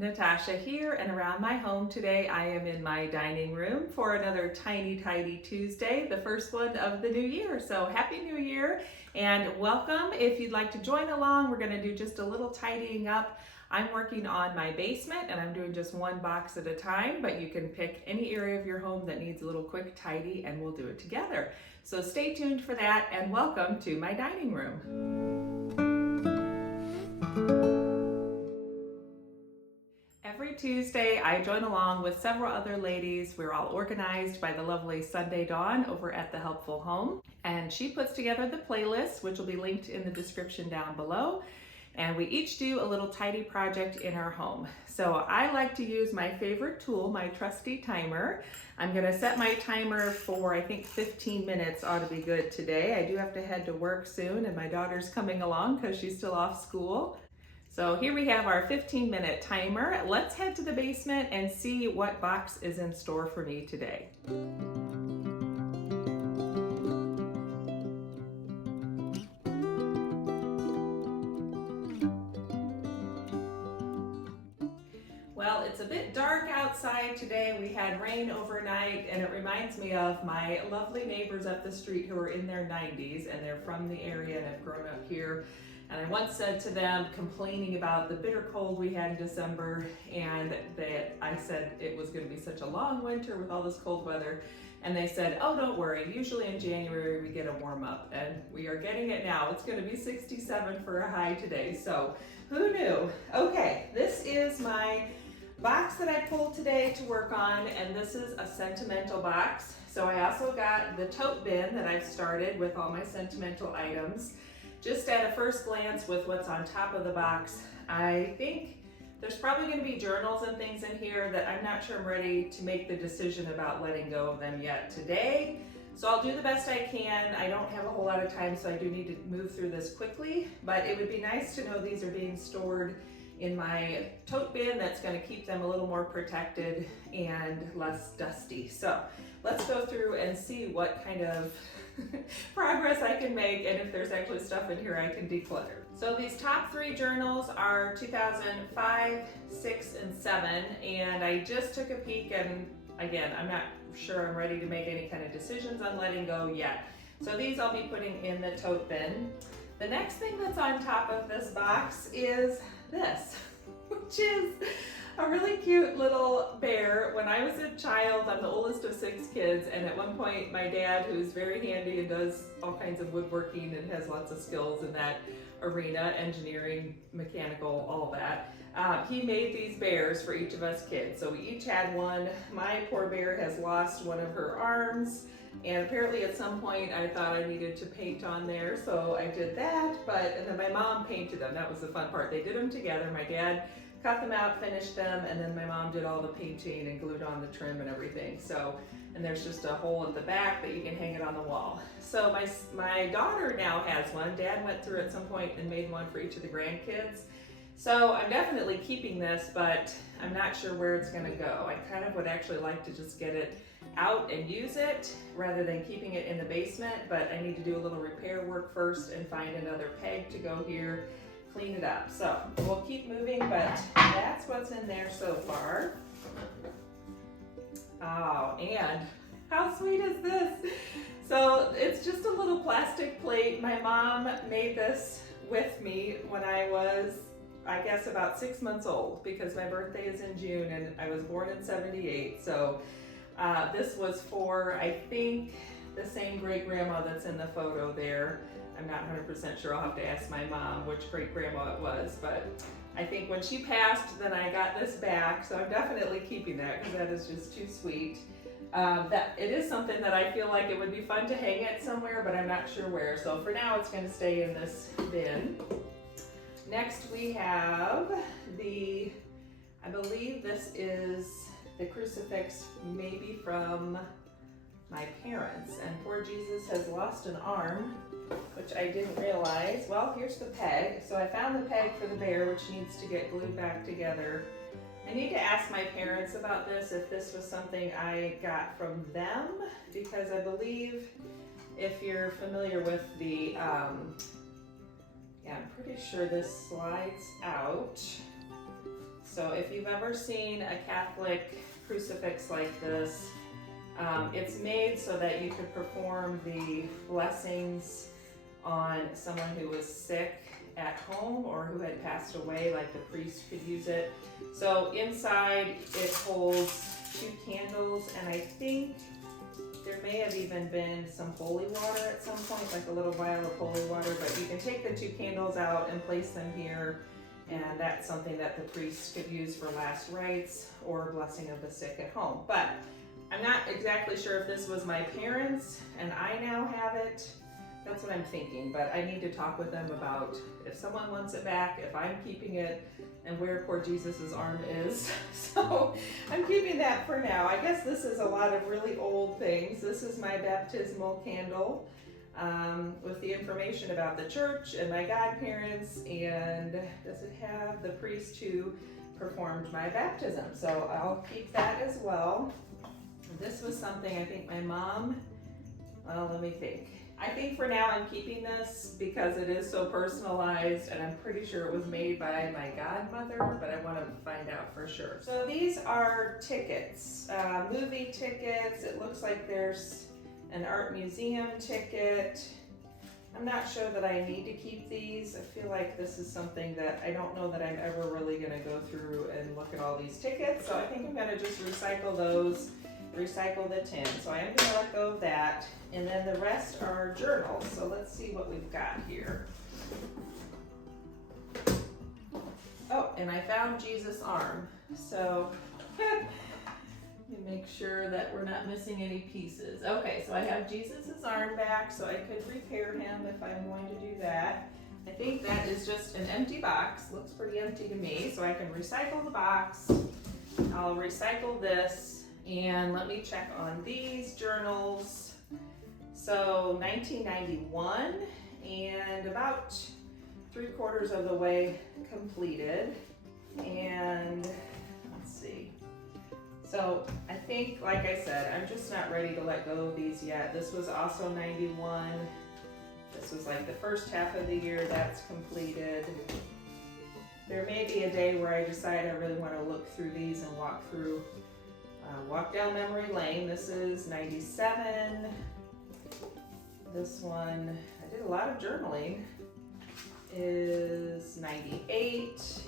Natasha here, and around my home today I am in my dining room for another Tiny Tidy Tuesday, the first one of the new year. So happy new year and welcome. If you'd like to join along, we're going to do just a little tidying up. I'm working on my basement and I'm doing just one box at a time, but you can pick any area of your home that needs a little quick tidy and we'll do it together. So stay tuned for that and welcome to my dining room. Every Tuesday, I join along with several other ladies. We're all organized by the lovely Sunday Dawn over at The Helpful Home. And she puts together the playlist, which will be linked in the description down below. And we each do a little tidy project in our home. So I like to use my favorite tool, my trusty timer. I'm gonna set my timer for, I think 15 minutes ought to be good today. I do have to head to work soon and my daughter's coming along because she's still off school. So here we have our 15-minute timer. Let's head to the basement and see what box is in store for me today. Well, it's a bit dark outside today. We had rain overnight and it reminds me of my lovely neighbors up the street who are in their 90s and they're from the area and have grown up here. And I once said to them, complaining about the bitter cold we had in December, and that I said it was going to be such a long winter with all this cold weather. And they said, oh, don't worry. Usually in January we get a warm up, and we are getting it now. It's going to be 67 for a high today. So who knew? Okay, this is my box that I pulled today to work on, and this is a sentimental box. So I also got the tote bin that I've started with all my sentimental items. Just at a first glance with what's on top of the box, I think there's probably going to be journals and things in here that I'm not sure I'm ready to make the decision about letting go of them yet today. So I'll do the best I can. I don't have a whole lot of time, so I do need to move through this quickly, but it would be nice to know these are being stored in my tote bin that's going to keep them a little more protected and less dusty. So let's go through and see what kind of progress I can make and if there's actually stuff in here I can declutter. So these top three journals are 2005, 6, and 7, and I just took a peek, and again, I'm not sure I'm ready to make any kind of decisions on letting go yet. So these I'll be putting in the tote bin. The next thing that's on top of this box is this, which is a really cute little bear. When I was a child, I'm the oldest of 6 kids, and at one point my dad, who's very handy and does all kinds of woodworking and has lots of skills in that arena, engineering, mechanical, all that, he made these bears for each of us kids. So we each had one. My poor bear has lost one of her arms, and apparently at some point I thought I needed to paint on there, so I did that, and then my mom painted them. That was the fun part. They did them together. My dad cut them out, finished them, and then my mom did all the painting and glued on the trim and everything. So, and there's just a hole at the back that you can hang it on the wall. So my daughter now has one. Dad went through at some point and made one for each of the grandkids. So I'm definitely keeping this, but I'm not sure where it's gonna go. I kind of would actually like to just get it out and use it rather than keeping it in the basement, but I need to do a little repair work first and find another peg to go here, clean it up. So we'll keep moving, but that's what's in there so far. Oh, and how sweet is this? So it's just a little plastic plate. My mom made this with me when I was, I guess, about 6 months old, because my birthday is in June and I was born in 78. So this was for, I think, the same great grandma that's in the photo there. I'm not 100% sure. I'll have to ask my mom which great grandma it was, but I think when she passed, then I got this back. So I'm definitely keeping that because that is just too sweet. That it is something that I feel like it would be fun to hang it somewhere, but I'm not sure where. So for now, it's going to stay in this bin. Next, we have I believe this is the crucifix, maybe from my parents, and poor Jesus has lost an arm, which I didn't realize. Well, here's the peg. So I found the peg for the bear, which needs to get glued back together. I need to ask my parents about this, if this was something I got from them, because I believe if you're familiar with the, yeah, I'm pretty sure this slides out. So if you've ever seen a Catholic crucifix like this, it's made so that you could perform the blessings on someone who was sick at home or who had passed away, like the priest could use it. So inside it holds 2 candles, and I think there may have even been some holy water at some point, like a little vial of holy water, but you can take the 2 candles out and place them here, and that's something that the priest could use for last rites or blessing of the sick at home. But I'm not exactly sure if this was my parents and I now have it. That's what I'm thinking, but I need to talk with them about if someone wants it back, if I'm keeping it, and where poor Jesus's arm is. So I'm keeping that for now. I guess this is a lot of really old things. This is my baptismal candle with the information about the church and my godparents, and does it have the priest who performed my baptism? So I'll keep that as well. This was something I think my mom, well, let me think. I think for now I'm keeping this because it is so personalized, and I'm pretty sure it was made by my godmother, but I want to find out for sure. So these are tickets, movie tickets. It looks like there's an art museum ticket. I'm not sure that I need to keep these. I feel like this is something that I don't know that I'm ever really going to go through and look at all these tickets. So I think I'm going to just recycle those, recycle the tin. So I am going to let go of that. And then the rest are journals. So let's see what we've got here. Oh, and I found Jesus' arm. So let me make sure that we're not missing any pieces. Okay, so I have Jesus' arm back, so I could repair him if I'm going to do that. I think that is just an empty box. Looks pretty empty to me, so I can recycle the box. I'll recycle this, and let me check on these journals. So 1991, and about 3/4 of the way completed. And let's see. So I think, like I said, I'm just not ready to let go of these yet. This was also 91. This was like the first half of the year that's completed. There may be a day where I decide I really want to look through these and walk down memory lane. This is 97. This one, I did a lot of journaling, is 98.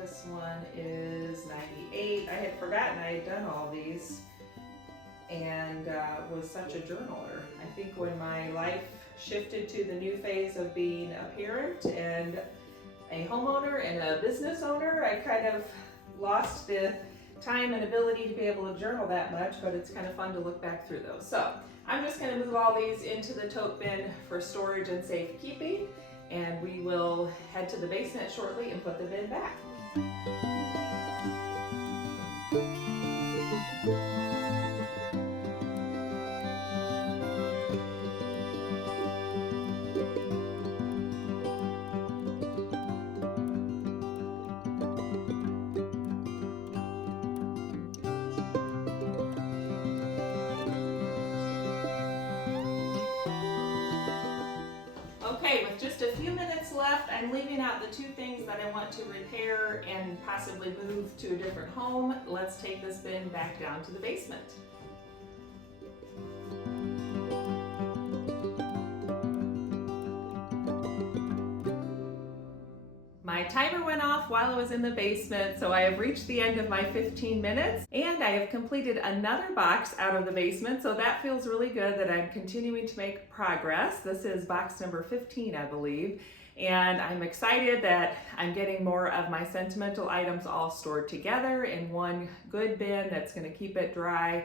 This one is 98. I had forgotten I had done all these and was such a journaler. I think when my life shifted to the new phase of being a parent and a homeowner and a business owner, I kind of lost the time and ability to be able to journal that much, but it's kind of fun to look back through those. So I'm just going to move all these into the tote bin for storage and safekeeping, and we will head to the basement shortly and put the bin back. Okay, with just a few minutes left, I'm leaving out the 2 things that I want to repair and possibly move to a different home. Let's take this bin back down to the basement. My timer went off while I was in the basement, so I have reached the end of my 15 minutes, and I have completed another box out of the basement, so that feels really good that I'm continuing to make progress. This is box number 15, I believe, and I'm excited that I'm getting more of my sentimental items all stored together in one good bin that's going to keep it dry.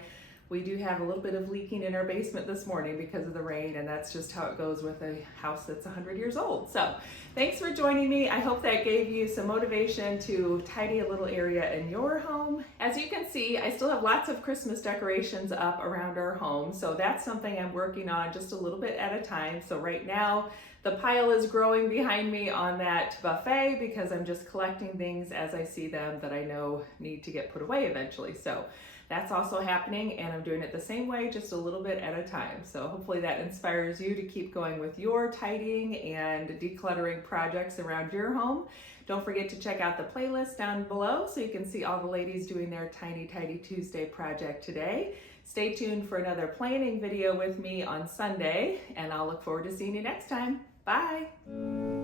We do have a little bit of leaking in our basement this morning because of the rain, and that's just how it goes with a house that's 100 years old. So thanks for joining me. I hope that gave you some motivation to tidy a little area in your home. As you can see, I still have lots of Christmas decorations up around our home, so that's something I'm working on just a little bit at a time. So right now, the pile is growing behind me on that buffet because I'm just collecting things as I see them that I know need to get put away eventually. So That's also happening, and I'm doing it the same way, just a little bit at a time. So hopefully that inspires you to keep going with your tidying and decluttering projects around your home. Don't forget to check out the playlist down below so you can see all the ladies doing their Tiny Tidy Tuesday project today. Stay tuned for another planning video with me on Sunday, and I'll look forward to seeing you next time. Bye!